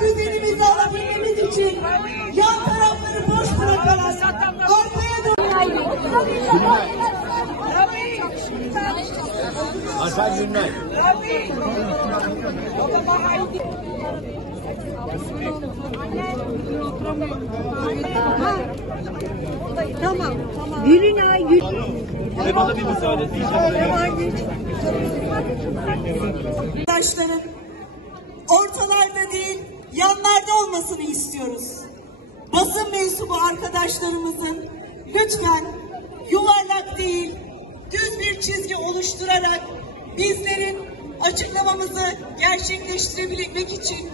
Düzenimizi alabilmemiz için yan tarafları boş bırakarak arkaya doğru. Hasan Günler. Tamam. Gülünay Gül. Bana bir müsaade Arkadaşların ortalarda değil, yanlarda olmasını istiyoruz. Basın mensubu arkadaşlarımızın lütfen yuvarlak değil, düz bir çizgi oluşturarak bizlerin açıklamamızı gerçekleştirebilmek için